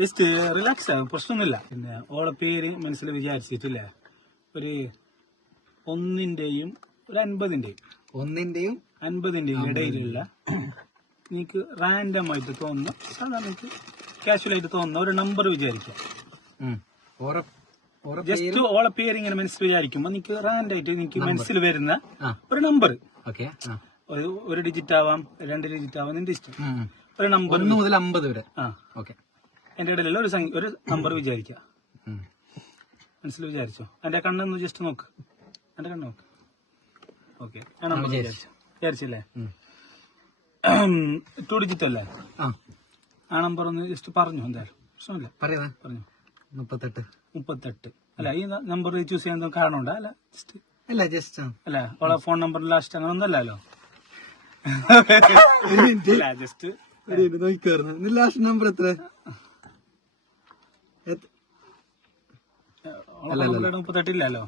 Just relax ആകും പ്രശ്നമൊന്നുമില്ല. പിന്നെ ഓളെ പേര് മനസ്സിൽ വിചാരിച്ചിട്ടില്ലേ? ഒരു ഒന്നിന്റെയും ഒരു അൻപതിന്റെയും. ഒന്നിന്റെയും അൻപതിന്റെയും ഇടയിലുള്ള നിനക്ക് റാൻഡം ആയിട്ട് തോന്നുന്ന സാധാരണ കാഷ്വൽ ആയിട്ട് തോന്നുന്ന ഒരു നമ്പർ വിചാരിക്കാം. ജസ്റ്റ് ഓളെ പേര് ഇങ്ങനെ മനസ്സിൽ വിചാരിക്കുമ്പോ നിനക്ക് റാൻഡ് ആയിട്ട് നിനക്ക് മനസ്സിൽ വരുന്ന ഒരു നമ്പർ ഓക്കെ ഒരു ഡിജിറ്റ് ആവാം രണ്ട് ഡിജിറ്റ് ആവാം നിന്റെ ഇഷ്ടം. ഒരു നമ്പർ ഒന്ന് മുതൽ അമ്പത് വരെ. ആ. ഓക്കെ എന്റെ ഇടയിലുള്ള ഒരു സംഖ്യ ഒരു നമ്പർ വിചാരിക്കുക മനസ്സിൽ വിചാരിച്ചോ? എന്റെ കണ്ണൊന്ന് ജസ്റ്റ് നോക്ക്. എന്റെ കണ്ണ് നോക്ക്. ഓക്കെ ആ നമ്പർ വിചാരിച്ചു. വിചാരിച്ചില്ലേ? ടു ഡിജിറ്റ് അല്ലേ? ആ. നമ്പർ ഒന്ന് ജസ്റ്റ് പറഞ്ഞു എന്തായാലും. പ്രശ്നമില്ല. പറയാ പറഞ്ഞു. മുപ്പത്തെട്ട്. മുപ്പത്തെട്ട്. അല്ല ഈ നമ്പർ ചൂസ് ചെയ്യാൻ കാരണമുണ്ടോ? അല്ല ജസ്റ്റ് അല്ല ജസ്റ്റ് അല്ല ഓളെ ഫോൺ നമ്പർ ലാസ്റ്റ് അങ്ങനെ ഒന്നല്ലല്ലോ ജസ്റ്റ് ലാസ്റ്റ് നമ്പർ എത്ര- മുപ്പത്തെട്ടില്ലല്ലോ?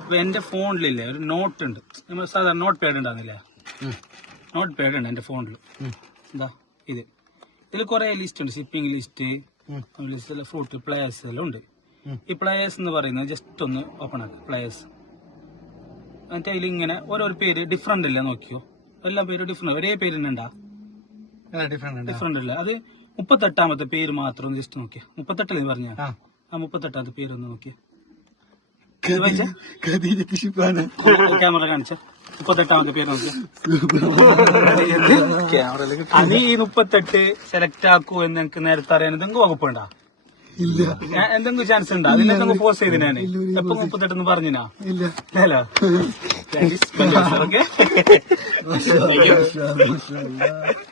അപ്പൊ എന്റെ ഫോണിലില്ലേ ഒരു നോട്ട് ഉണ്ട് നമ്മൾ സാധാരണ നോട്ട് പാഡ് ഉണ്ടാകുന്നില്ലേ നോട്ട് പാഡ് ഉണ്ട് എന്റെ ഫോണിൽ. എന്താ ഇത് ഇതിൽ കുറെ ലിസ്റ്റ് ഉണ്ട്. Shipping list. List fruit players എല്ലാം ഉണ്ട്. ഈ പ്ലേയേഴ്സ് എന്ന് പറയുന്നത് ജസ്റ്റ് ഒന്ന് ഓപ്പൺ ആക്കുക പ്ലേയേഴ്സ് എന്നിട്ട് അതിൽ ഇങ്ങനെ ഓരോ പേര് ഡിഫറെന്റ് അല്ലേ നോക്കിയോ? എല്ലാ പേരും ഡിഫറെന്റ് ഒരേ പേര് തന്നെ ഉണ്ട്? ഡിഫറെന്റ് അല്ല അത് മുപ്പത്തെട്ടാമത്തെ പേര് മാത്രം ഒന്ന് ജസ്റ്റ് നോക്കിയ. മുപ്പത്തെട്ടല്ലേ പറഞ്ഞ? ആ. മുപ്പത്തെട്ടാമത്തെ പേരൊന്ന് നോക്കിയ. ഖദീജത്ത് ഷിപ്പാണ് ക്യാമറ കാണിച്ച. മുപ്പത്തെട്ടാമത്തെ പേര് നോക്കിയ. അത് ഈ മുപ്പത്തെട്ട് സെലക്ട് ആക്കൂ എന്ന് എനിക്ക് നേരത്തെ അറിയാൻ എന്തെങ്കിലും വകുപ്പുണ്ട ഇല്ല. എന്തെങ്കിലും ചാൻസ് ഉണ്ടോ? അതിനെന്തെങ്കിലും ഫോഴ്സ് ചെയ്ത് ഞാൻ എപ്പൊ മുപ്പത്തെട്ടെന്ന് പറഞ്ഞിനാ? ഇല്ല. ഓക്കെ